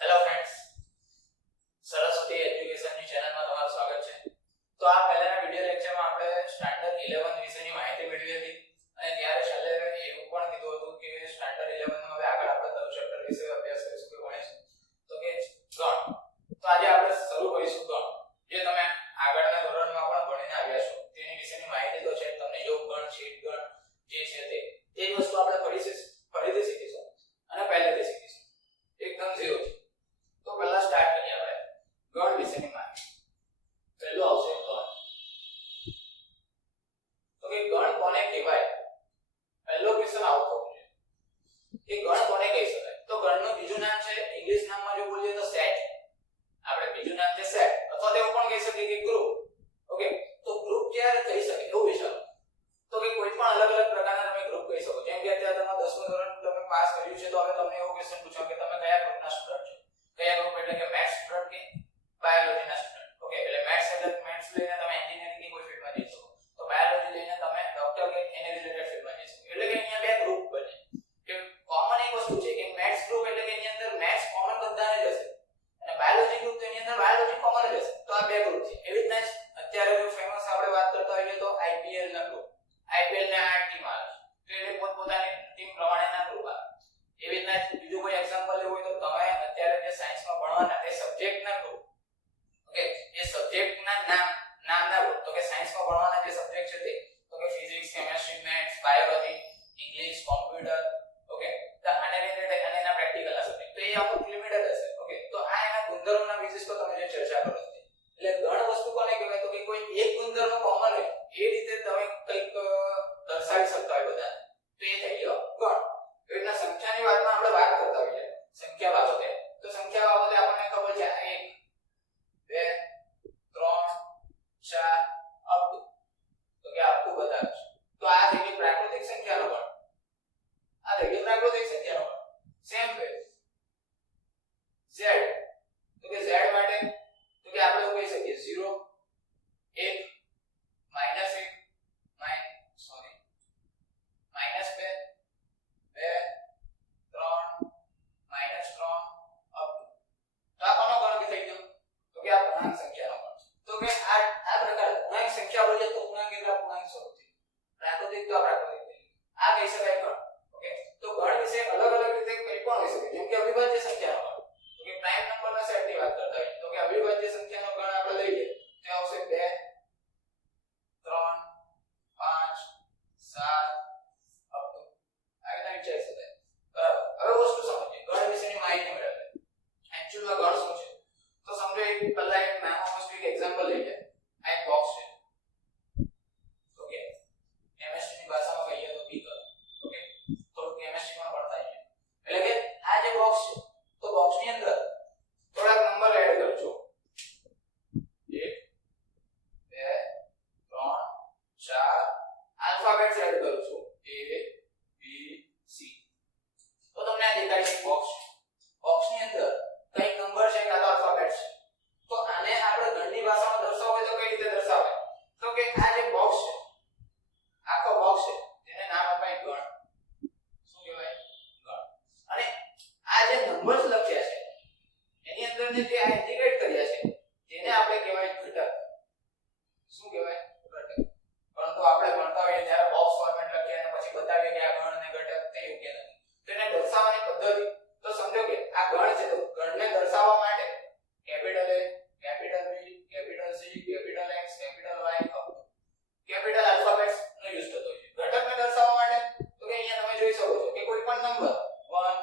Hello friends, Saraswati એજ્યુકેશનની ચેનલમાં તમારું સ્વાગત છે. તો આ પહેલાના વિડિયો લેક્ચરમાં આપણે સ્ટાન્ડર્ડ 11 વિશેની માહિતી મેળવી હતી અને ત્યારે છેલ્લે એવું પણ કીધું હતું કે સ્ટાન્ડર્ડ 11 માં હવે આગળ આપણે કયું ચેપ્ટર વિશે અભ્યાસ કરીશું કે ભણીશું તો કે ગણ. તો આજે આપણે શરૂ કરીશું ગણ, જે તમે આગળના ધોરણમાં પણ ભણીને આવ્યા છો. તેની વિશેની માહિતી તો છે તમને, યોગ ગણ, છેદ ગણ જે છે તે જ વસ્તુ આપણે ફરીથી શીખીશું અને પહેલેથી શીખીશું એકદમ ઝીરો થી. તો પહેલા સ્ટાર્ટ કરીએ આપણે ગણ વિશેની માહિતી. પહેલું આવશે ગણ. તો કે ગણ કોને કહેવાય? પહેલો ક્વેશ્ચન આવો થવો જોઈએ કે ગણ કોને કહી શકાય? તો ગણનું બીજું નામ છે, ઇંગ્લિશ નામમાં જો બોલીએ તો સેટ. આપણે બીજું નામ છે સેટ, અથવા તો એવું પણ કહી શકીએ કે ગ્રુપ. ઓકે, તો ગ્રુપ ક્યારે થઈ શકે એવું વિચારો. તો કે કોઈ પણ અલગ અલગ પ્રકારના તમે ગ્રુપ કહી શકો. જેમ કે અત્યારે તમે 10મું ધોરણ તમે પાસ કર્યું છે, તો હવે તમને એવો ક્વેશ્ચન પૂછો કે તમે કયા ગ્રુપના સ્ટુડન્ટ છો. કયા ગ્રુપ એટલે કે મેથ્સ સ્ટુડન્ટ કે બાયોલોજીના સ્ટુડન્ટ. ઓકે, એટલે મેથ્સ એટલે મેથ્સ લઈને તમે એન્જિનિયરિંગ ની કોઈ ફિલ્ડમાં જઈ શકો, તો બાયોલોજી લઈને તમે ડોક્ટર કે એને રિલેટેડ ફિલ્ડમાં જઈ શકો. એટલે કે અહીંયા બે ગ્રુપ બને કે કોમન એક વસ્તુ છે કે મેથ્સ ગ્રુપ એટલે કે એની અંદર મેથ્સ કોમન બધાને જ હશે, અને બાયોલોજી ગ્રુપ તો એની અંદર બાયોલોજી કોમન જ હશે. તો આ બે ગ્રુપ છે. એવી રીતના જ અત્યારે જો ફેમસ આપણે વાત કરતા હોઈએ તો આઈપીએલ ના ગ્રુપ, આઈપીએલ ના 8 ટીમ આવે છે, એટલે પોતપોતાની ટીમ પ્રમાણેના ગ્રુપ આવે. એવી રીતના બીજું કોઈ એક્ઝામ્પલ લેવું હોય તો તમે અત્યારે જે સાયન્સમાં ભણવાના તે સબ્જેક્ટના ગ્રુપ. ઓકે, એ સબ્જેક્ટના નામના ગ્રુપ. તો કે સાયન્સમાં ભણવાના જે સબ્જેક્ટ છે તે તો કે physics, chemistry, maths, biology, English, computer. Okay, તો આને રિલેટેડ અને એના પ્રેક્ટિકલના સબ્જેક્ટ તો એ અમુક લિમિટેડ હશે. ઓકે, તો આ એના ગુણધર્મોના વિશેષ પર તમે જે ચર્ચા કરો છો. એટલે ગણ વસ્તુ કોને કહેવાય? તો કે કોઈ એક ગુણધર્મ કોમન હોય એ રીતે તમે કંઈક દર્શાવી શકતા હોય બધાને, તો એ થઈ ગયો ગણ. એના સંખ્યાની વાતમાં આપણે વાત કરતા હોઈએ સંખ્યા બાબતે, તો સંખ્યા બાબતે આપણને ખબર છે 1 2 3 4 અપ ટુ, તો કે અપ ટુ બતાવે છે. તો આ થઈ ગઈ પ્રાકૃતિક સંખ્યાનો ગણ. આ થઈ ગઈ પ્રાકૃતિક સંખ્યાનો ગણ. સેમ વે z, તો કે z માટે તો કે આપણે એવું કહી શકીએ 0 1 -1 -2 2 3 -3 અપ ટુ. તો આ કોનો ગણ થઈ ગયો? તો કે આ પૂર્ણાંક સંખ્યાનો ગણ. તો કે આ પ્રકાર પૂર્ણાંક સંખ્યા બોલીએ તો પૂર્ણાંક એટલે પૂર્ણાંક સ્વરૂપથી, પ્રાકૃતિક તો પ્રાકૃતિક થઈ ગયું. આ કહી શકાય ગણ. ઓકે, તો ગણ વિશે અલગ અલગ રીતે કંઈ પણ હોઈ શકે. જેમ કે અવિભાજ્ય સંખ્યાનો ગણ, તો કે પ્રાઇમ નંબરના સેટની વાત કરતા હોઈએ તો કે અવિભાજ્ય સંખ્યાનો ગણ આપણે લઈએ તો આવશે 2 3 5 7 અપ ટુ. આગળ વિચારી શકાય. બરાબર, હવે વસ્તુ સમજીએ, ગણ વિશેની માહિતી મેળવીએ. એકચ્યુઅલમાં ગણ શું છે તો સમજો. એક પહેલા એક નાનો મસ્ત એક એક્ઝામ્પલ લઈએ. આ એક બોક્સ છે. ઓકે, કેમેસ્ટ્રીની ભાષામાં કહીએ તો બીકર. ઓકે, તો કેમેસ્ટ્રીમાં ભણતા છીએ એટલે કે આ જે બોક્સ છે તો બોક્સની અંદર થોડાક નંબર એડ કરજો. 1 2 3 4 આલ્ફાબેટ્સ એડ કરું છું, A B C. તો તમને આ દેખાય છે બોક્સ. બોક્સની અંદર કઈ નંબર છે કાં તો આલ્ફાબેટ્સ છે. તો આને આપણે ગણની ભાષામાં દર્શાવવું હોય તો કઈ રીતે દર્શાવાય? તો કે આ જે બોક્સ છે, આખો બોક્સ છે, તેને નામ અપાય ગણ. શું કહેવાય? ગણ. અને આ જે નંબર્સ લખ્યા છે એની અંદર જે આ ઇન્ટિગ્રેટ કર્યા છે તેને આપણે કહેવાય ઘટક. શું કહેવાય? ઘટક. પરંતુ આપણે ભણતા હોઈએ ત્યારે બોક્સ ફોર્મેટ લખીએ અને પછી બતાવીએ કે આ ગણ અને ઘટક તે યોગ્ય નથી. તેને દર્શાવવાની પદ્ધતિ તો સમજો કે આ ગણ છે તો ગણને દર્શાવવા માટે capital A, capital B, capital C, capital X, capital Y, capital alphabets નો યુઝ થતો હોય છે. ઘટકને દર્શાવવા માટે તો કે અહીંયા તમે જોઈ શકો છો કે કોઈ પણ નંબર 1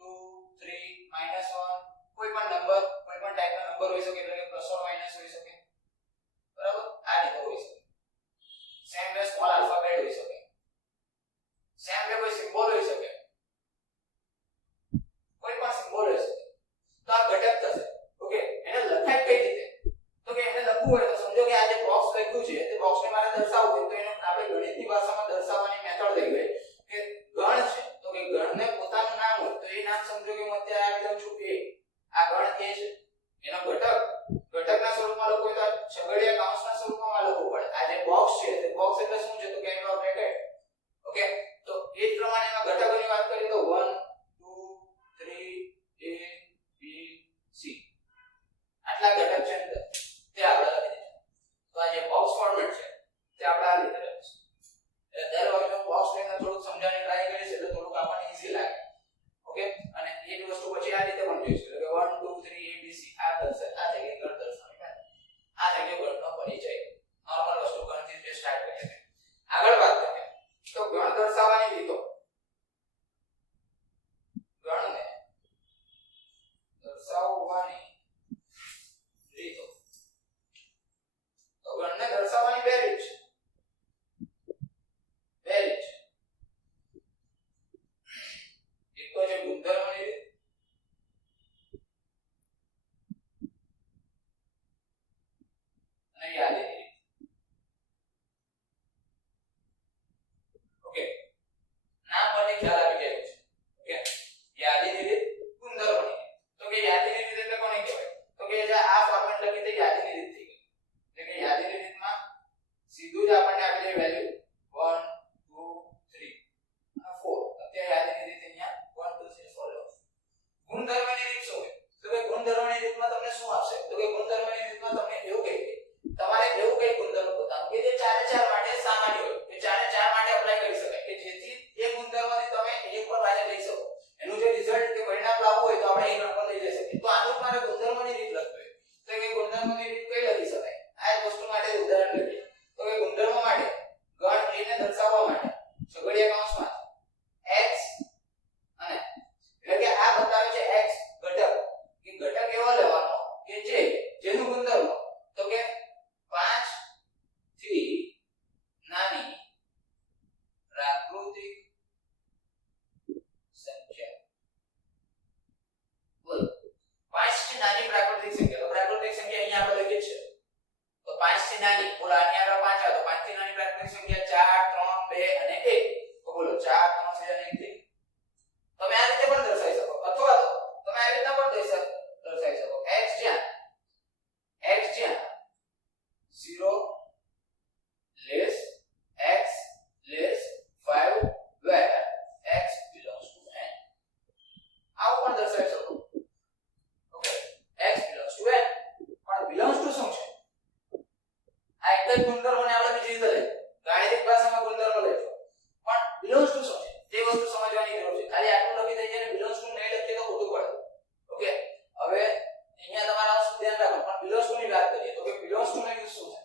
2 3 -1 કોઈ પણ નંબર, કોઈ પણ ટાઈપના નંબર હોઈ શકે, એટલે કે પ્લસ ઓર માઈનસ હોઈ શકે. બરાબર, આ રીતે હોઈ શકે. સેમ વે સ્મોલ આલ્ફાબેટ હોઈ શકે. સેમ વે કોઈ સિમ્બોલ હોઈ શકે, કોઈ પણ સિમ્બોલ હોઈ શકે. તો આ ઘટક થશે. ઓકે, એને લખાય કઈ રીતે? તો કે એને લખવું હોય તો સમજો કે આ જે બોક્સ લખ્યું છે તે બોક્સને મારે દર્શાવવું હોય તો એને આપણે ગણિતની ભાષામાં દર્શાવવાની મેથડ લઈ ગઈ કે ગણ છે તો કે ગણને પોતાનું નામ હોય તો એ નામ સમજો કે હું અત્યારે આપી દઉં છું A. આ ગણ A છે, એનો ઘટકના સ્વરૂપમાં લખવું હોય તો છગડીયા કૌંસના સ્વરૂપમાં લખવું પડે. આ જે બોક્સ છે તે બોક્સ એટલે શું છે તો કે એનો બ્રેકેટ. ઓકે, તો એ જ પ્રમાણે કોમન થઈ જાય 3. તમે આ રીતે પણ દર્શાવી શકો અથવા તો તમે આ રીતના પણ દર્શાવી શકો x જ્યાં 0 less x less 5 where x belongs to n. આવું પણ દર્શાવી શકો. Okay, x belongs to n. પણ belongs to શું છે? આ એક જ ગુણધર્મોને આપણે બીજી રીતે લઈએ, ગાણિતિક ભાષામાં ગુણધર્મ લઈશું. પણ belongs to શું છે તે વસ્તુ સમજવાની જરૂર છે. ખાલી આટલું લખી દઈએ અને belongs to નહીં લખીએ તો ખોટું પડે. ઓકે, હવે અહીંયા તમારા વસ્તુ ધ્યાન રાખો. પણ belongs to ની વાત કરીએ તો કે belongs to નો યુઝ શું છે?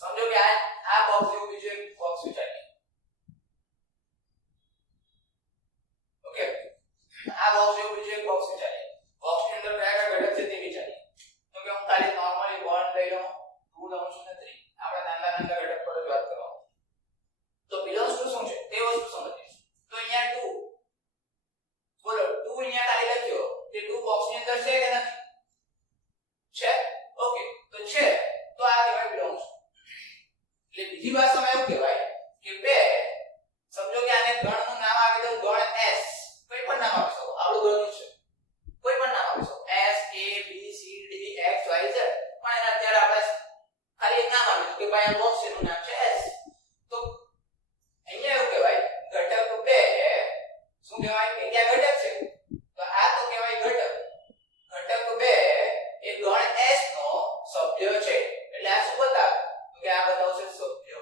સમજો કે આ બોક્સ જેવું બીજું એક બોક્સ વિચારીએ. ઓકે, આ બોક્સ જેવું બીજું એક બોક્સ વિચારીએ. બોક્સની અંદર કયા કયા ઘટક છે તે વિચારીએ. તો કે હું ખાલી નોર્મલી 1 લઈ લઉં, 2 લઉં છું ને 3. આપણે નાના નાના ઘટક પર જ વાત કરવાનો. તો belongs to શું છે તે વસ્તુ સમજીએ. તો અહીંયા 2 બોલો 2 અહીંયા ખાલી લખ્યો તે 2 બોક્સની અંદર છે કે નથી? છે. ઓકે, તો છે તો આ કહેવાય belongs to. એટલે બીજી ભાષામાં એવું કહેવાય કે બે સમજો કે આને ગણનું નામ આપી દઉં, ગણ S, કોઈ પણ નામ આપી શકો. આપણું ગણ છે, કોઈ પણ નામ આપી શકો. S A B C D X Y Z. પણ એના અત્યારે આપણે ખાલી એક નામ આપી દઉં કે ભાઈ આ બોક્સ એનું નામ છે S. તો અહીંયા એવું કહેવાય ઘટક 2 શું કહેવાય કે ક્યાં ઘટક છે? તો આ તો કહેવાય ઘટક. ઘટક 2 એ ગણ S નો સભ્ય છે. એટલે આ શું બતાવે? તો કે આ બતાવશે સભ્ય.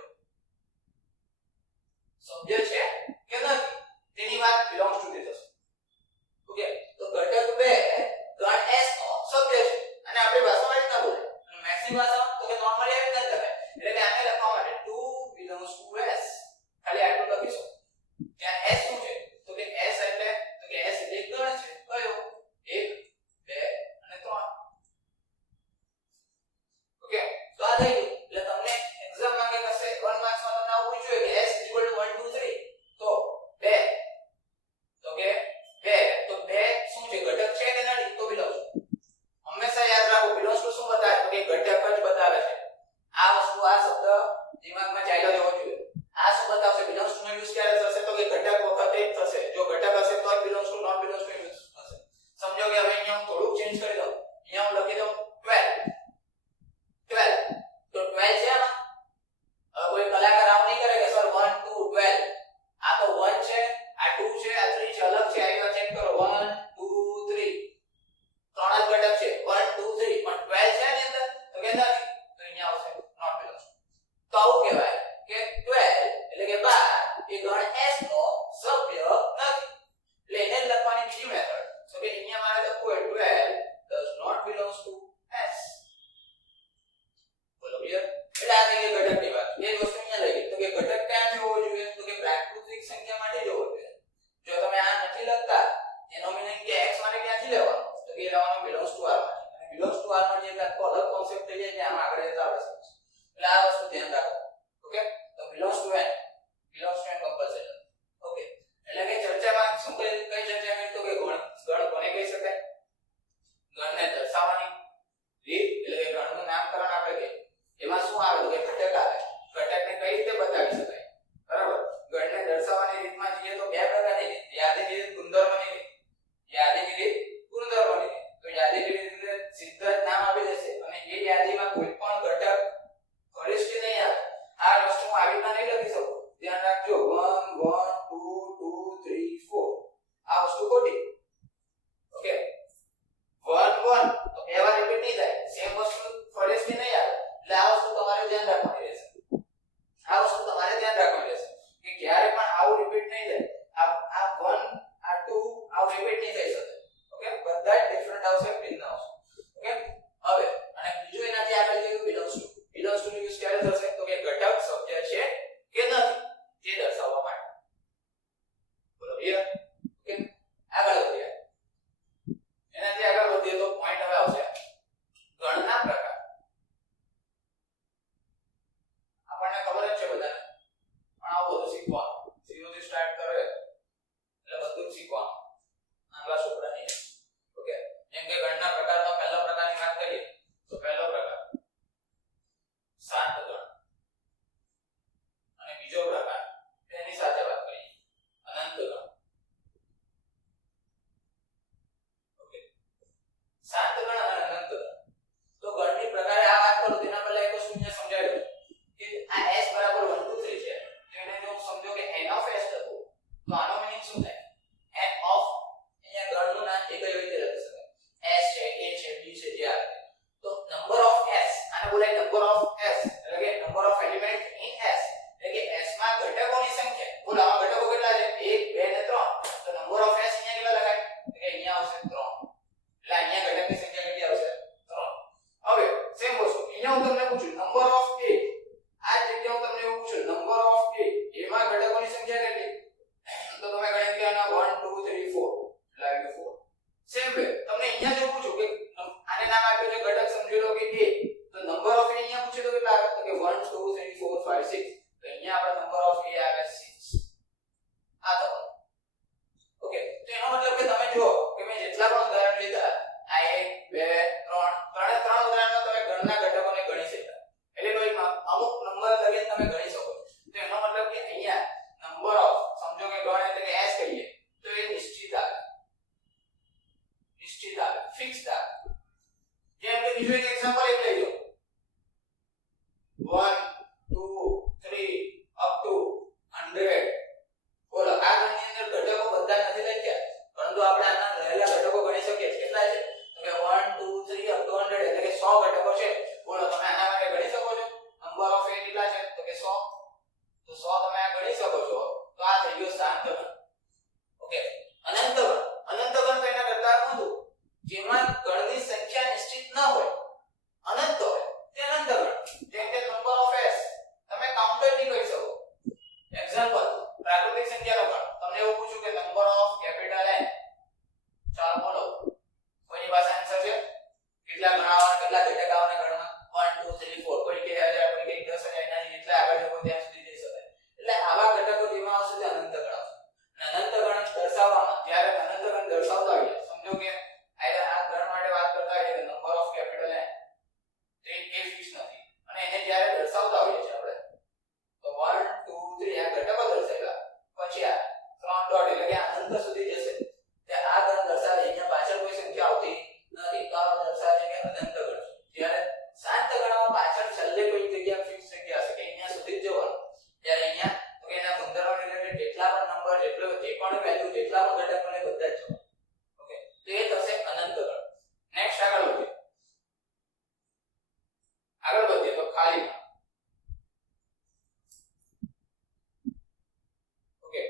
સભ્ય છે કે નથી તેની વાત belongs to થી થશે. ઓકે, તો ઘટક 2 ગણ S નો સભ્ય છે. અને આપણી ભાષામાં રીતના બોલે અને મેથ્સની ભાષામાં તો કે નોર્મલી આવી રીતે લખાય. એટલે કે આને લખવા માટે 2 belongs to S ખાલી આટલું લખીશું. ત્યાં S શું છે? તો કે S એટલે S એટલે ગણ છે. કયો? 1 2 અને 3. ઓકે, તો આ થઈ ગયું. એટલે તમને એક્ઝામ માં કે કશે 1 માર્ક્સ માં તમને આવું પૂછ્યું કે S 1 2 3 તો 2 તો કે 2 તો 2 શું છે? ઘટક છે કે નથી? તો belongs to. હંમેશા યાદ રાખો belongs to શું બતાવે? તો કે ઘટક જ બતાવે છે. આ વસ્તુ આ શબ્દ દિમાગમાં ચાલ્યો જવો જોઈએ. આ શું બતાવશે? belongs to નો યુઝ ક્યારે થશે? તો કે ઘટક વખતે જ થશે. જો ઘટક હશે તો જ belongs to, not belongs to use થશે. સમજો કે હવે અહીંયા હું થોડુંક ચેન્જ કરી દઉં. અહીંયા હું લખી દઉં 12. તો 12 છે આમાં. હવે કોઈ કલાકાર આવું નહીં કરે કે સર 1 2 12. આ તો 1 છે, આ 2 છે, આ 3 છે, અલગ છે. આઈવા ચેક કરો 1 2 3. ત્રણ જ ઘટક છે 1 2 3. પણ 12 છે આની અંદર તો કે નથી. તો અહીંયા આવશે નોટ belongs to. તો આવું કહેવાય કે 12 એટલે કે 12 એ ગણ S નો સભ્ય નથી. એટલે એને લખવાની બીજી મેથડ તો કે અહીંયા મારે લખવું હોય 12 does not belongs to S. બોલો ક્લિયર? એટલે આ થઈ ગઈ ઘટકની વાત. એ જ વસ્તુ અહીંયા લઈ તો કે ઘટક ક્યાં હોવો જોઈએ? તો કે પ્રાકૃતિક સંખ્યા માટે જ હોવો જોઈએ. જો તમે આ નથી લખતા એનો મીનિંગ કે x માટે ક્યાંથી લેવાનો? તો કે લેવાનો belongs to R માંથી. અને belongs to R માં જે આખો અલગ કોન્સેપ્ટ થઈ જાય છે આમાં આગળ જતા આપણે સમજીશું. એટલે આ વસ્તુ ધ્યાન રાખો. ઓકે, તો belongs to n compulsory. Number of, સમજો કે ગણ એટલે કે s કહીએ તો એ નિશ્ચિત આવે, ફિક્સ્ડ આવે. જેમ કે બીજું એક એક્ઝામ્પલ એક લઈ લો, 1 2 3 અપ ટુ 100. બોલો આ ગણની અંદર ઘટકો બધા નથી લખ્યા, પરંતુ આપણે આના રહેલા ઘટકો ગણી શકીએ. કેટલા છે? તો કે 1 2 3 અપ ટુ 100 એટલે કે 100 ઘટકો છે. બોલો તમે આના માટે ગણી શકો છો? નંબર ઓફ એ કેટલા છે? તો કે 100. તો 100 તમે આ ગણી શકો છો. તો આ થઈ ગયો શાંત ગણ. ઓકે. અનંત ગણ. અનંત ગણ તો એના કરતા ઊંધું, જેમાં ગણની સંખ્યા નિશ્ચિત ન હોય, અનંત હોય, તે અનંત ગણ. જેમ કે નંબર ઓફ s તમે કાઉન્ટ જ નહીં કરી શકો. એક્ઝામ્પલ, પ્રાકૃતિક સંખ્યાનો ગણ. તમને એવું પૂછું કે નંબર ઓફ કેપિટલ n, ચાલો બોલો કોઈની પાસે આન્સર છે? કેટલા ગણાવવાના, કેટલા ઘટક આવવાના ગણમાં? 1 2 3 4. કોઈ કે 1000, કોઈ કે 10000, એના જેટલા આગળ જવો ત્યાં સુધી જઈ શકાય. એટલે આવા ઘટકો જેમાં આવશે તે અનંત ગણ આવશે. અને અનંત ગણ દર્શાવવામાં, જ્યારે અનંત ગણ દર્શાવતા હોઈએ, સમજો કે આ ગણ માટે વાત કરતા હોઈએ કે નંબર ઓફ કેપિટલ n, તો એ ફિક્સ નથી. અને એને જ્યારે દર્શાવતા હોઈએ છીએ આપણે તો 1 2 3 આ ઘટકો દર્શાવ્યા, પછી આ 3 ડોટ એટલે કે અનંત સુધી જશે. તે આ ગણ દર્શાવે, અહીંયા પાછળ કોઈ સંખ્યા આવતી નથી, તો આ દર્શાવે કે અનંત ગણ છે. જ્યારે શાંત ગણમાં પાછળ છેલ્લે કોઈ જગ્યા ફિક્સ જગ્યા હશે કે અહીંયા સુધી જ જવાનું. ત્યારે અહીંયા તો કે એના ગુણધર્મો રિલેટેડ જેટલા પણ નંબર, જેટલો જે પણ વેલ્યુ, જેટલા પણ ઘટક મને બધા જ જવાનું. ઓકે, તો એ થશે અનંત ગણ. નેક્સ્ટ આગળ વધીએ તો ખાલી ગણ. ઓકે,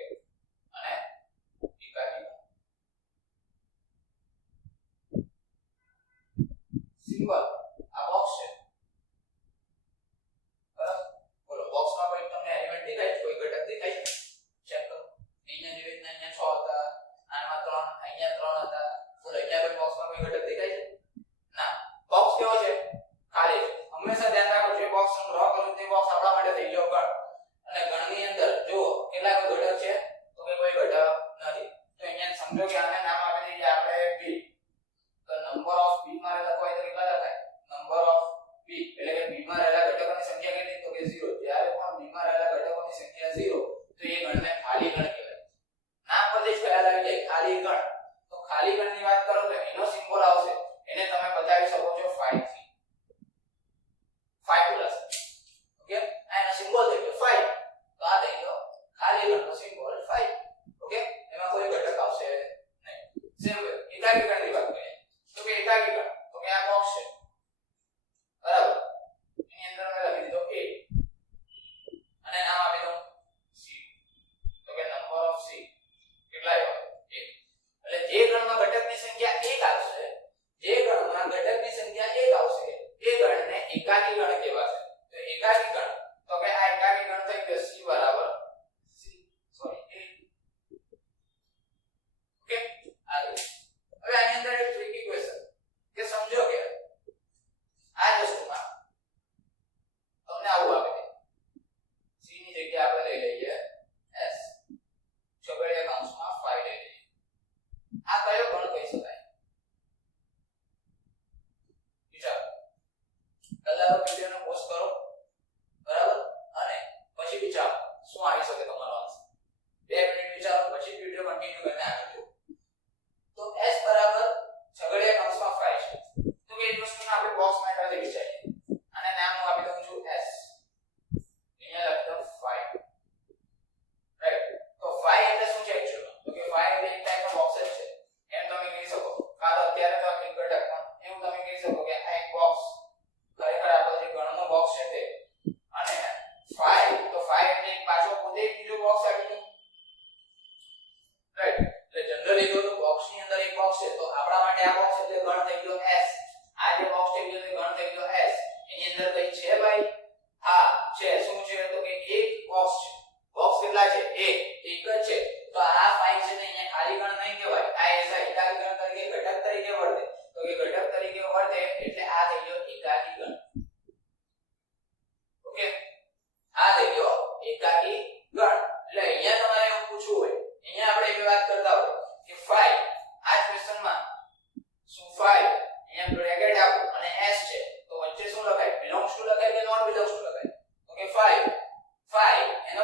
અને એકાકી ગણ. સિમ્પલ આ બોક્સ છે, બરાબર? બોલો બોક્સમાં કોઈ તમને એલિમેન્ટ દેખાય છે? કોઈ ઘટક દેખાય છે? ચેક કરો. અહીંયા જેવી રીતના અહીંયા 6 હતા, આમાં 3, અહીંયા 3 હતા. બોલો અહીંયા કોઈ બોક્સમાં કોઈ ઘટક દેખાય છે? ના. બોક્સ કેવો છે? ખાલી છે. હંમેશા ધ્યાન રાખો, જે બોક્સ હું ડ્રો કરું તે બોક્સ આપણા માટે થઈ ગયો ગણ. અને ગણની અંદર જુઓ કેટલા ઘટક છે? તો કે કોઈ ઘટક નથી. તો અહીંયા સમજો કે આને નામ આપી દઈએ આપણે b. તો નંબર ઓફ b માં લખો હોય તો કેટલા લખાય? નંબર ઓફ b એટલે કે b માં રહેલા ઘટકોની સંખ્યા કેટલી? તો કે 0. જ્યારે પણ b માં રહેલા ઘટકોની સંખ્યા 0, તો એ ગણને ખાલી ગણ કહેવાય. નામ પરથી જ ખ્યાલ આવી જાય, ખાલી ગણ. તો ખાલી ગણની વાત કરો તો એનો સિમ્બોલ આવશે, એને તમે બતાવી શકો છો 5 થી 5 પ્લસ. ઓકે, આનો સિમ્બોલ થઈ ગયો 5. તો આ થઈ ગયો ખાલી ગણનો સિમ્બોલ 5. ઓકે, એમાં કોઈ ઘટક આવશે નહીં. સેમ વે એકાકી ગણની વાત કરીએ તો કે એકાકી ગણ, તો કે આ બોક્સ છે, બરાબર? એની અંદર મેં લખી દીધો a અને નામ આપી દઉં c. તો કે નંબર ઓફ c કેટલા આવ્યો? 1. એટલે જે ગણમાં ઘટકની સંખ્યા 1 આવશે, જે ગણમાં ઘટકની સંખ્યા 1 આવશે, એ ગણને એકાકી ગણ કહેવાશે. તો એકાકી ગણ, તો કે આ એકાકી ગણ થઈ ગયો c બરાબર c સોરી a. ઓકે, આગળ હવે આની અંદર એક ટ્રિકી ક્વેશ્ચન કે સમજો કે આ જ વસ્તુમાં તમને આવું આપે છે, c ની જગ્યાએ આપણે લઈ લઈએ s, છગડીયા કૌંસમાં 5 લઈ લઈએ. આ કયો ગણ કહી શકાય? વિચારો. પહેલા તો વિડિયોને પોઝ કરો, બરાબર? અને પછી વિચારો શું આવી શકે તમારો આન્સર. 2 મિનિટ વિચારો, પછી વિડિયો કન્ટિન્યુ કરીને આગળ જુઓ. તો s બરાબર છગડીયા કૌંસમાં 5 છે. તો કે એ વસ્તુને આપણે બોક્સમાં એટલે વિચારીએ. અને નામ હું આપી દઉં છું s. અહીંયા લખી દઉં 5. રાઈટ? તો 5 એટલે શું છે એક્ચ્યુઅલી? તો કે 5 એટલે એક ટાઈપનો બોક્સ જ છે. એમ તમે કહી શકો. કાં તો અત્યારે તો એક ઘટક, પણ એવું તમે કહી શકો કે આ એક બોક્સ, ખરેખર આપણો જે ગણનો બોક્સ છે તે. અને 5 તો 5 એટલે એક પાછો પોતે એક બીજો બોક્સ આવી ગયો. રાઈટ? એટલે જનરલી જો તો બોક્સની અંદર એક બોક્સ છે, તો આપણા માટે આ બોક્સ એટલે ગણ થઈ ગયો s. આ જે બોક્સ થઈ ગયો તે ગણ થઈ ગયો s. એની અંદર કઈ છે ભાઈ? હા છે. શું છે? તો કે એક બોક્સ છે. બોક્સ કેટલા છે? એક જ છે. તો આ 5 છે ને અહીંયા ખાલી ગણ નહીં કહેવાય. આ એસા એકાકી ગણ તરીકે, ઘટક તરીકે વર્તે. તો કે ઘટક તરીકે વર્તે એટલે આ થઈ ગયો એકાકી ગણ. ઓકે, આ થઈ ગયો એકાકી ગણ. એટલે અહીંયા તમારે એવું પૂછવું હોય, અહીંયા આપણે એવી વાત કરતા હોય કે 5 આ ક્વેશ્ચનમાં શું 5 અહીંયા બ્રેકેટ આપો અને s છે, તો વચ્ચે શું લખાય? બિલોંગ્સ ટુ લખાય કે નોટ બિલોંગ્સ ટુ લખાય? તો કે 5 એનો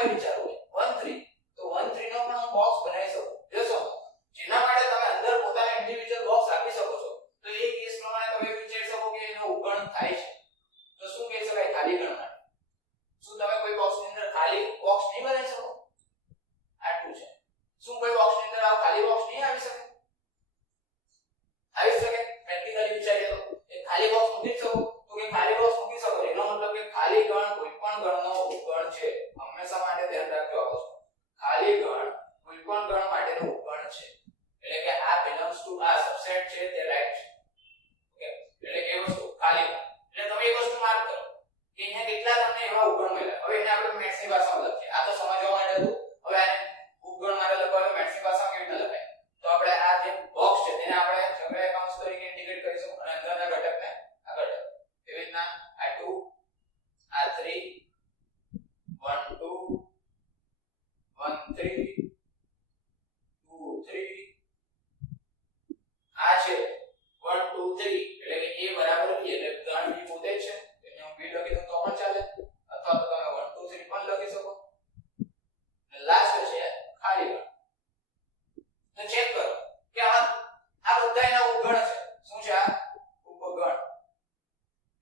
તમે વિચારો 1 3 તો 1 3 નો પણ હું બોક્સ બનાવી શકું જોશો જેના માટે તમે અંદર પોતાના ઇન્ડિવિડ્યુઅલ બોક્સ આપી શકો છો તો એ કેસ પ્રમાણે તમે વિચારી શકો કે એનો ઉગણ થાય છે તો શું કહી શકાય ખાલી ગણ માટે શું તમે કોઈ બોક્સની અંદર ખાલી બોક્સ નહીં બનાવી શકો આટલું છે શું કોઈ બોક્સની અંદર આ ખાલી બોક્સ નહીં આવી શકે પ્રેક્ટિકલી વિચારીએ તો એક ખાલી બોક્સ મૂકી શકો તો કે ખાલી બોક્સ મૂકી શકો એનો મતલબ કે ખાલી ગણ કોઈ પણ ગણનો ઉગણ છે હંમેશા માટે ધ્યાન રાખજો આ વસ્તુ ખાલી ગણ કોઈ પણ ગણ માટેનો ઉગણ છે એટલે કે આ બિલોંગ્સ ટુ આ સબસેટ છે તે રાઈટ છે ઓકે એટલે કે વસ્તુ ખાલી ગણ એટલે તમે એક વસ્તુ માર્ક કરો કે અહીંયા કેટલા તમને એવા ઉગણ મળ્યા હવે એને આપણે મેથ્સની ભાષામાં લખીએ આ તો સમજવા માટે હતું હવે આને ઉગણ માટે લખવાનું મેથ્સની ભાષામાં કેવી રીતે લખાય તો આપણે આ જે બોક્સ છે તેને આપણે જગ્યા કૌંસ તરીકે ઇન્ડિકેટ કરીશું અને અંદરના ઘટકને આ ઘટક એવી રીતના આ 2 આ 3 1 2 1 3 2 3 આ છે 1 2 3 એટલે કે a બરાબર b એટલે ગણ b પોતે જ છે એને હું b લખી દઉં તો પણ ચાલે અથવા તો તમે 1 2 3 પણ લખી શકો લાસ્ટ છે ખાલી ગણ તો ચેક કરો કે આ બધા એના ઉગણ છે શું છે આ ઉપગણ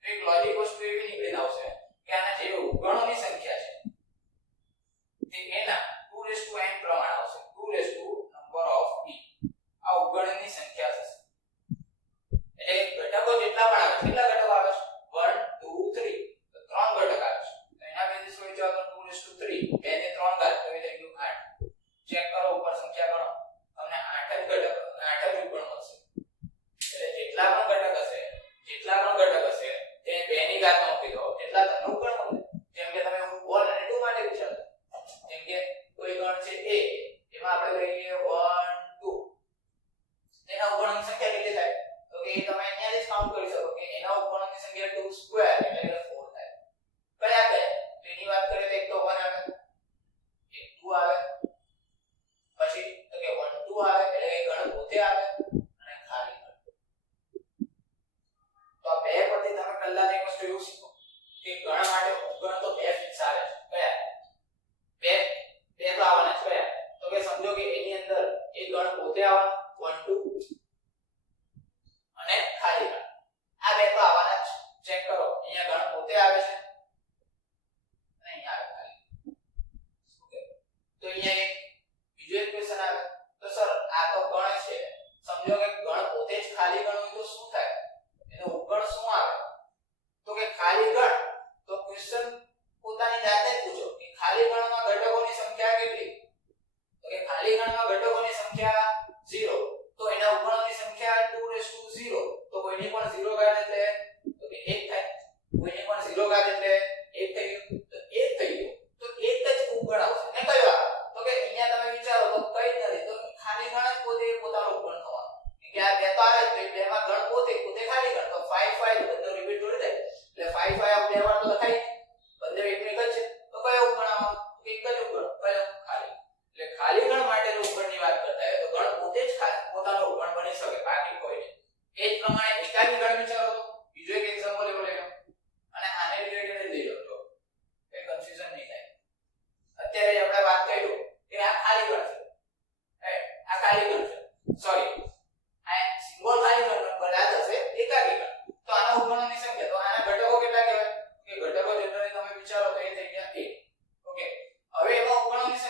એક લોજિક વસ્તુ એવી નીકળીને આવશે કે આના જે ઉગણોની સંખ્યા છે તે એના 2n પ્રમાણે આવશે 2 number of p આ ઉગણની સંખ્યા થશે એટલે ઘટકો જેટલા પણ આવે કેટલા ઘટકો આવે છે 1 2 3 તો 3 ઘટક આવે છે તો એના બેઝિસ પર વિચારો તો 2 3 2 ને 3 ઘાત તો એ થઈ ગયું 8 ચેક કરો ઉપર સંખ્યા ગણો તમને 8 જ ઘટક 8 જ ઉગણ મળશે એટલે જેટલા પણ ઘટક હશે તે 2 ની ઘાતમાં મૂકી દો એટલા તમને ઉગણ મળે જેમ કે તમે 1 અને 2 માટે વિચારો જેમ કે કોઈ ગણ છે a એમાં આપણે લઈએ 1 2 તેના ઉગણની સંખ્યા કેટલી થાય તો કે તમે અહીંયાથી જ કાઉન્ટ કરી શકો કે એના ઉગણની સંખ્યા 2 સ્ક્વેર એટલે કે 4 થાય કયા તેની વાત કરીએ તો એક તો 1 આવે એક 2 આવે પછી તો કે 1 2 આવે એટલે કે ગણ પોતે આવે અને ખાલી ગણ તો આ બે પરથી તમે પહેલા એક વસ્તુ એવું શીખો કે ગણ માટે ઉગણ તો બે ફિક્સ આવે છે કયા બે તો આવવાના છે કયા તો કે સમજો કે એની અંદર એક ગણ પોતે આવે 1 2 અને ખાલી ગણ આ બે તો આવવાના જ ચેક કરો અહીંયા ગણ પોતે આવે છે અને અહીંયા આવે ખાલી ઓકે તો અહીંયા એક બીજો એક ક્વેશ્ચન આવે તો સર આ તો ગણ છે સમજો કે ગણ પોતે જ ખાલી ગણ હોય તો શું થાય એનો ઉગણ શું આવે તો કે ખાલી ગણ તો ક્વેશ્ચન પોતાની જાતે જ પૂછો કે ખાલી ગણમાં ઘટકોની સંખ્યા કેટલી તો કે ખાલી ગણમાં ઘટકોની સંખ્યા 0 તો એના ઉગણોની સંખ્યા 2 તો કોઈની પણ 0 ઘાત એટલે તો કે 1 થાય કોઈની પણ 0 ઘાત એટલે 1 થઈ ગયું તો 1 થઈ ગયું તો એક જ ઉગણ આવશે ને કયો આવે તો કે અહીંયા તમે વિચારો તો કઈ નથી તો ખાલી ગણ જ પોતે પોતાનો ઉગણ થવાનો કે આ બે તો આવે તો બેમાં ગણ પોતે ખાલી ગણ તો 5 5 બધો રિપીટ જોડી દે એટલે 5 5 આ બે વાર તો લખાય બંને એકને એક જ છે તો કયો ઉગણ આવવાનો એક જ ઉગણ કયો ખાલી એટલે ખાલી ગણ માટેનો ઉગણની વાત કરતા હોય તો ગણ પોતે જ પોતાનો ઉગણ બની શકે બાકી કોઈ નહીં એ જ પ્રમાણે એકાકી ગણ વિચારો તો બીજો એક એક્ઝામ્પલ લેવો લઈ લો અને આને રિલેટેડ લઈ લો તો એ કન્ફ્યુઝન નહીં થાય અત્યારે આપણે વાત કર્યું કે આ ખાલી ગણ છે આ ખાલી ગણ છે સોરી આ સિમ્બોલ ખાલી ગણ બધા જ હશે એકાકી ગણ તો આના ઉગણોની સંખ્યા તો આના ઘટકો કેટલા કહેવાય કે ઘટકો જનરલી તમે વિચારો તો એ થઈ ગયા 1 ઓકે હવે એમાં ઉગણોની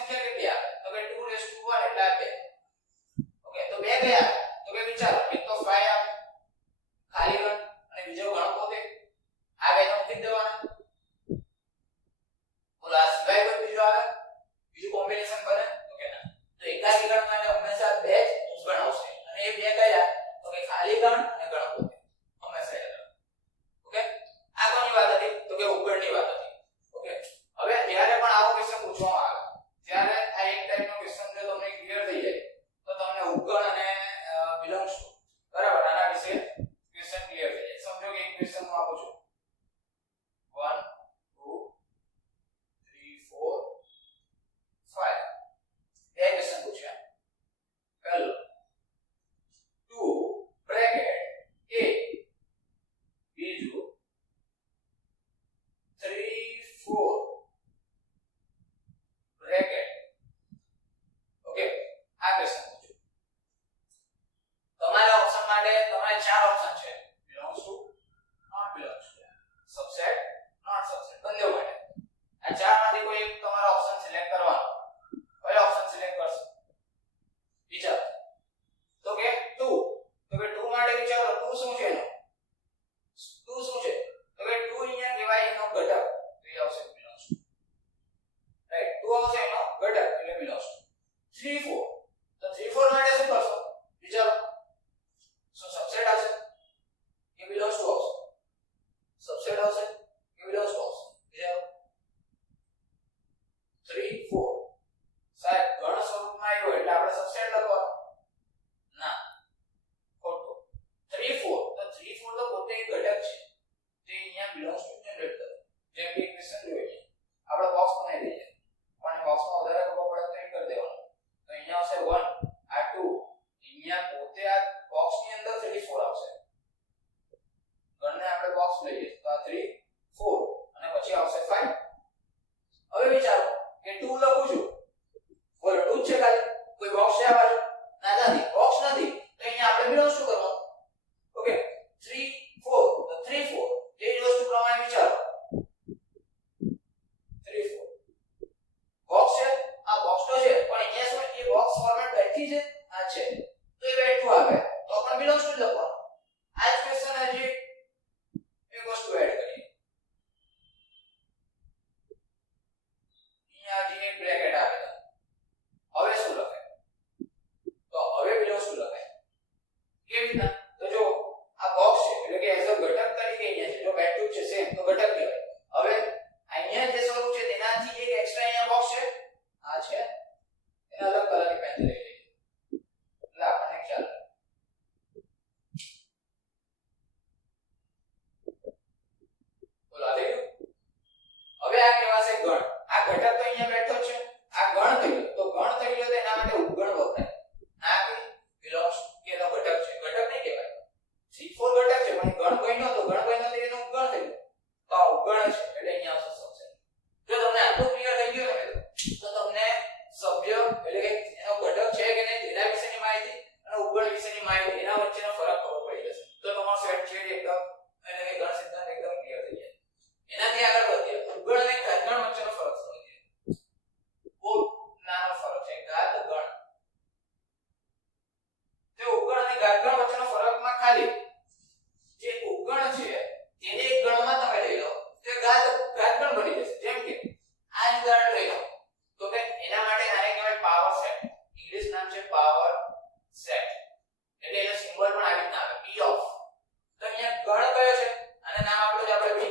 3 4 સાહેબ ગણ સ્વરૂપમાં આવ્યો એટલે આપણે સબસેટ લખવાનું ના ખોટું 3 4 તો 3 4 તો પોતે એક ઘટક છે તે અહીંયા બિલોંગ્સ ટુ જનરેટ કરે જેમ કે ક્વેશ્ચન જોઈએ આપણે બોક્સ બનાવી દઈએ અને બોક્સમાં વધારે ખબર પડે તો કરી દેવાનું તો અહીંયા આવશે 1 આ 2 અહીંયા પોતે આ બોક્સની અંદર 3 4 આવશે ગણને આપણે બોક્સ લઈએ તો આ 3 4 અને પછી આવશે 5 હવે વિચારો કે 2 લખું છું બોલો 2 છે ખાલી કોઈ બોક્સ છે આ બાજુ ના નથી બોક્સ નથી તો અહીંયા આપણે બિલોંગ્સ ટુ કરવાનું ઓકે 3 4 તો 3 4 જે જ વસ્તુ પ્રમાણે વિચારો 3 4 બોક્સ છે આ બોક્સ તો છે પણ અહીંયા શું એ બોક્સ ફોર્મેટ બેઠી છે આ છે તો એ બેઠું આવે તો આપણે બિલોંગ્સ ટુ લખવાનું આ જ ક્વેશ્ચન હજી એક વસ્તુ એડ કરીએ અહીંયા જે બ્રેકેટ આવે હવે શું લખાય તો હવે બિલોંગ્સ ટુ લખાય કેવી રીતના તો જો આ બોક્સ છે એટલે કે એઝ અ ઘટક તરીકે અહીંયા છે જો બેઠું છે સેમ તો ઘટક કહેવાય હવે અહીંયા જે સ્વરૂપ છે તેનાથી એક એક્સ્ટ્રા અહીંયા બોક્સ છે આ છે એને અલગ કલરની પેન લઈ લઈએ એટલે આપણને ખ્યાલ બોલો આ થઈ ગયું હવે આ કહેવાશે ગણ આ ઘટક તો અહીંયા બેઠો છે આ ગણ થઈ ગયો તો ગણ થઈ ગયો તો એના માટે ઉપગણ વપરાય ના કે બિલોંગ્સ કે એનો ઘટક છે ઘટક નહીં કહેવાય 3 4 ઘટક છે પણ ગણ કોઈ નતો ગણ કોઈ નતો એનો ઉપગણ થઈ ગયો તો આ ઉપગણ છે એટલે અહીંયા આવશે સબસેટ જો તમને આટલું ક્લિયર થઈ ગયું ને તો તમને સભ્ય એટલે કે એનો ઘટક છે કે નહીં તેના વિશેની માહિતી અને ઉપગણ વિશેની માહિતી એના વચ્ચેનો ફરક ખબર પડી જશે તો તમારો સેટ છે એકદમ એટલે કે ગણ સિદ્ધાંત એકદમ ક્લિયર થઈ જાય એનાથી આગળ વધીએ ઉપગણ અને ઘાતગણ વચ્ચેનો ફરક સમજીએ બહુ નાનો ફરક છે ઘાત ગણ તે ઉપગણ અને ઘાતગણ વચ્ચેનો ફરકમાં ખાલી જે ઉપગણ છે તેને એક ગણમાં તમે લઈ લો તો ઘાતગણ બની જશે જેમ કે આ ઉદાહરણ લઈ લો તો કે એના માટે આને કહેવાય પાવર સેટ ઇંગ્લિશ નામ છે પાવર સેટ એટલે એનો સિમ્બોલ પણ આવી રીતના આવે p ઓફ તો અહીંયા ગણ કયો છે અને નામ આપ્યું છે આપણે b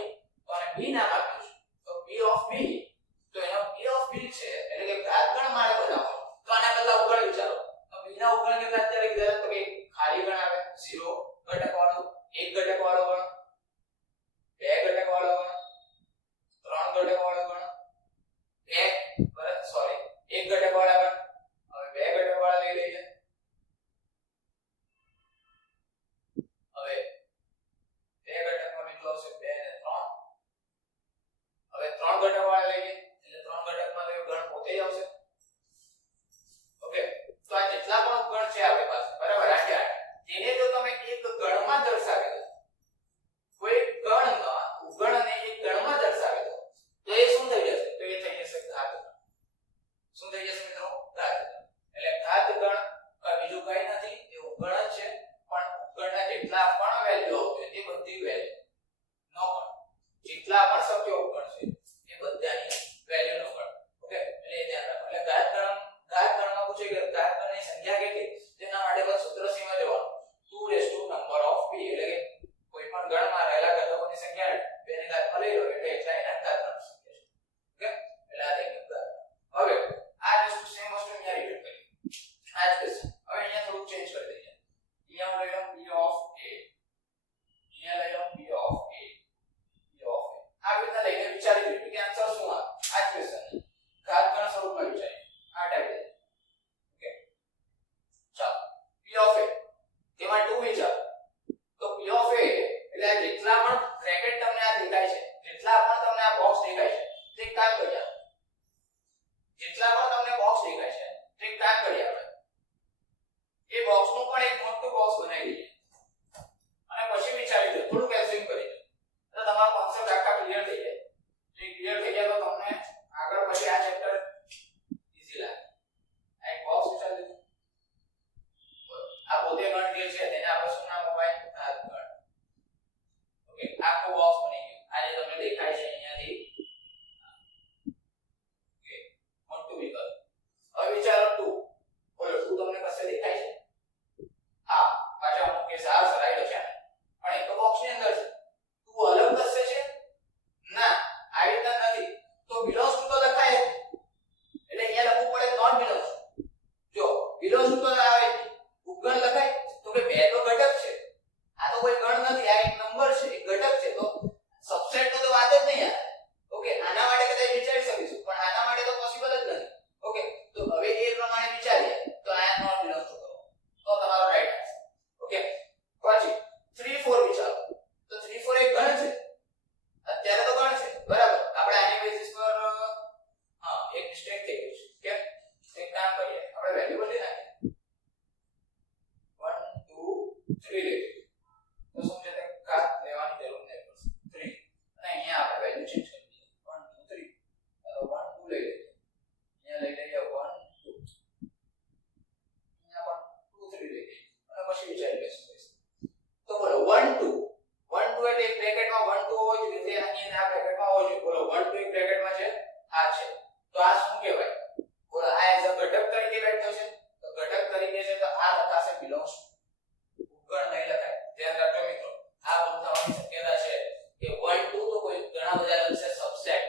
તો આને b નામ આપ્યું છે તો p ઓફ b તો એનો p ઓફ b છે એટલે કે ઘાતગણ મારે બનાવવાનો તો આના પહેલા ઉપગણ વિચારો તો b ના ઉપગણ કેટલા અત્યારે કીધા તો કે ખાલી ગણ આવે 0 ઘટક વાળો 1 ઘટક વાળો ગણ 2 ઘટક વાળો ગણ 3 ઘટક વાળો ગણ 1 ઘટક વાળા ગણ હવે 2 ઘટક વાળા લઈ લઈએ હવે 2 ઘટકમાં બિંદુ આવશે 2 અને 3 હવે 3 ઘટક વાળા લઈએ એટલે 3 ઘટકમાં તો ગણ પોતે જ આવશે એક મિસ્ટેક થઈ ગઈ છે કે એક કામ કરીએ આપણે વેલ્યુ બદલી નાખીએ 1 2 3 લઈએ તો શું છે તે કાત લેવાની જરૂર નહીં પડશે 3 અને અહીંયા આપણે વેલ્યુ ચેન્જ કરી દઈએ 1 2 3 1 2 લઈ લઈએ અહીંયા લઈ લઈએ 1 2 અહીંયા પણ 2 3 લઈ લઈએ અને પછી વિચારી લઈશું તો બોલો 1 2 એટલે એક બ્રેકેટમાં 1 2 હોવો જોઈએ તે અહીં આ બ્રેકેટમાં હોવો જોઈએ બોલો 1 2 એક બ્રેકેટમાં છે આ છે તો આ શું કહેવાય બોલો આ એઝ અ ઘટક તરીકે બેઠો છે તો ઘટક તરીકે છે તો આ લખાશે બિલોંગ્સ ઉપગણ નહીં લખાય ધ્યાન રાખજો મિત્રો આ ભૂલ થવાની શક્યતા છે કે 1 2 તો કોઈ ઘણા બધા લખશે સબસેટ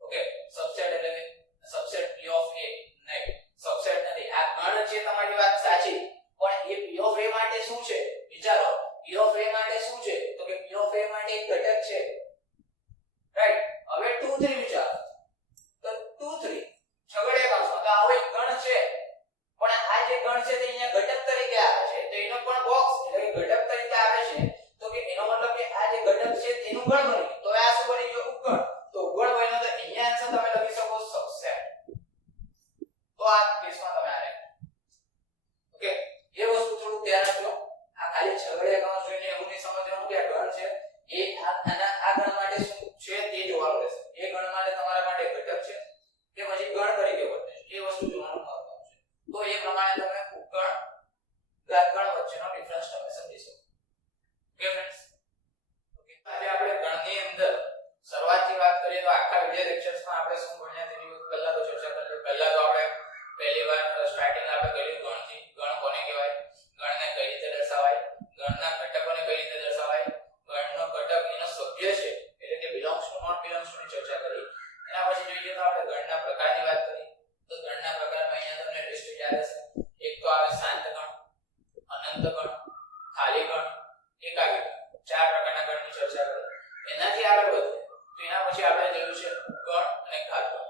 ઓકે સબસેટ એટલે સબસેટ p ઓફ a નહીં સબસેટ નથી આ ગણ છે તમારી વાત સાચી પણ એ p ઓફ a માટે શું છે વિચારો p ઓફ a માટે શું છે તો કે p ઓફ a માટે એક ઘટક છે રાઈટ હવે 2 3 વિચારો તો 2 3 છગડીયા કૌંસમાં તો આવો એક ગણ છે પણ આ જે ગણ છે તે અહીંયા ઘટક તરીકે આવે છે તો એનો પણ બોક્સ એટલે કે ઘટક તરીકે આવે છે તો કે એનો મતલબ કે આ જે ઘટક છે તેનું ગણ બની તો આ શું બની ગયો ઉપગણ તો ઉપગણ બન્યો તો અહીંયા આન્સર તમે લખી શકો સબસેટ તો આ કેસમાં તમે આને ઓકે એ વસ્તુ થોડું ધ્યાન રાખજો આ ખાલી છગડીયા કૌંસ જોઈને એવું નહીં સમજવાનું કે આ ગણ છે એ આ ગણ માટે શું છે તે જોવાનું રહેશે એ ગણ માટે તમારા માટે ઘટક છે કે પછી ગણ તરીકે વર્તે છે એ વસ્તુ જોવાનું મહત્વનું છે તો એ પ્રમાણે તમે ઉપગણ ઘાતગણ વચ્ચેનો ડિફરન્સ તમે સમજી શકો ઓકે ફ્રેન્ડ્સ ઓકે આજે આપણે ગણની અંદર શરૂઆતથી વાત કરીએ તો આખા વિડિયો લેક્ચર્સમાં આપણે શું ભણ્યા તેની પહેલા તો ચર્ચા કરીએ પહેલા તો આપણે પહેલી વાર સ્ટાર્ટિંગ આપણે કર્યું ગણથી ગણ કોને કહેવાય ગણને કઈ રીતે દર્શાવાય ગણના ઘટકોને કઈ રીતે દર્શાવાય ગણનો ઘટક એનો સભ્ય છે એટલે કે belongs to not belongs to ની ચર્ચા કરી એના પછી જોઈએ તો આપણે ગણના પ્રકારની વાત કરી તો ગણના પ્રકારમાં અહીંયા તમને લિસ્ટ યાદ હશે એક તો આવે શાંત ગણ અનંત ગણ ખાલી ગણ એકાકી ગણ ચાર પ્રકારના ગણની ચર્ચા કરી એનાથી આગળ વધીએ તો એના પછી આપણે જોયું છે ઉપગણ અને ઘાતગણ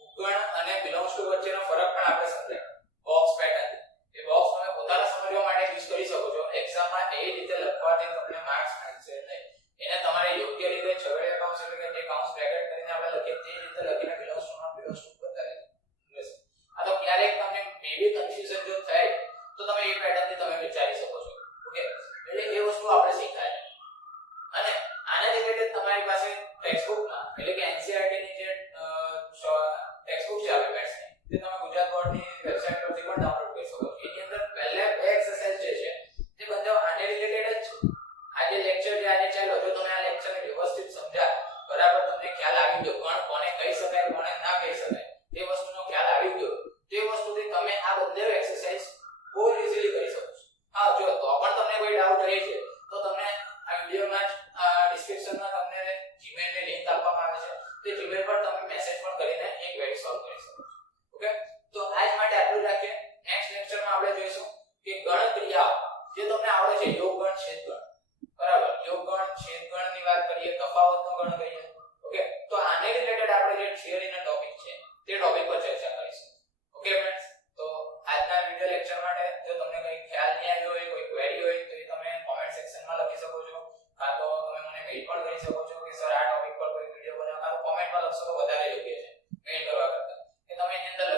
ઉપગણ અને બિલોંગ્સ ટુ વચ્ચેનો ફરક પણ આપણે સમજાય બોક્સ પેટર્ન એ બોક્સ તમે પોતાના સમજવા માટે યુઝ કરી શકો છો એક્ઝામમાં એ રીતે લખવાથી તમને માર્ક્સ મળશે નહીં એને તમારે યોગ્ય રીતે છગડીયા કૌંસ એટલે કે જે કૌંસ બ્રેકેટ કરીને આપણે લખીએ તે રીતે લખીને belongs to not belongs to બતાવી લેશે આ તો ક્યારેક તમને મેબી કન્ફ્યુઝન જો થાય તો તમે એ પેટર્નથી તમે વિચારી શકો છો ઓકે એટલે એ વસ્તુ આપણે શીખાય અને આના રિલેટેડ તમારી પાસે ટેક્સ્ટબુકમાં એટલે કે NCERT ની જે ટેક્સ્ટબુક છે આપણી મેથ્સની તે તમે ગુજરાત બોર્ડની વેબસાઈટ પરથી પણ ડાઉનલોડ કરી શકો છો એની અંદર પહેલા બે એક્સરસાઇઝ જે છે તે બધા આને રિલેટેડ જ છે આ જે લેક્ચર જે આજે ચાલ્યો જો તમે આ લેક્ચરને વ્યવસ્થિત સમજ્યા બરાબર તમને ખ્યાલ આવી ગયો ગણ કોને કહી શકાય કોને ના કહી શકાય તે વસ્તુનો ખ્યાલ આવી ગયો તે વસ્તુથી તમે આ બંને એક્સરસાઇઝ બહુ ઇઝીલી કરી શકો છો હા જો તો પણ તમને કોઈ ડાઉટ રહે છે તો તમને આ વિડિયોમાં જ ડિસ્ક્રિપ્શનમાં તમને જીમેલ ની લિંક આપવામાં આવે છે તે જીમેલ પર તમે મેસેજ પણ કરીને એક ક્વેરી સોલ્વ કરી શકો છો ઓકે તો આજ માટે આટલું રાખીએ નેક્સ્ટ લેક્ચરમાં આપણે જોઈશું કે ગણ ક્રિયાઓ જે તમને આવડે છે યોગ ગણ છેદ ગણ બરાબર યોગ ગણ છેદ ગણ ની વાત કરીએ તફાવતનો ગણ કહીએ ઓકે તો આને રિલેટેડ આપણે જે થિયરીનો ટોપિક છે તે ટોપિક પર ચર્ચા કરીશું ઓકે ફ્રેન્ડ્સ તો આજના વિડિયો લેક્ચર માટે જો તમને કંઈ ખ્યાલ નહીં આવ્યો હોય કોઈ ક્વેરી હોય તો એ તમે કોમેન્ટ સેક્શનમાં લખી શકો છો કાં તો તમે મને મેઇલ પણ કરી શકો છો કે સર આ ટોપિક પર કોઈ વિડિયો બનાવો કાં તો કોમેન્ટમાં લખશો તો વધારે યોગ્ય છે મેઇલ કરવા કરતાં કે તમે એની અંદર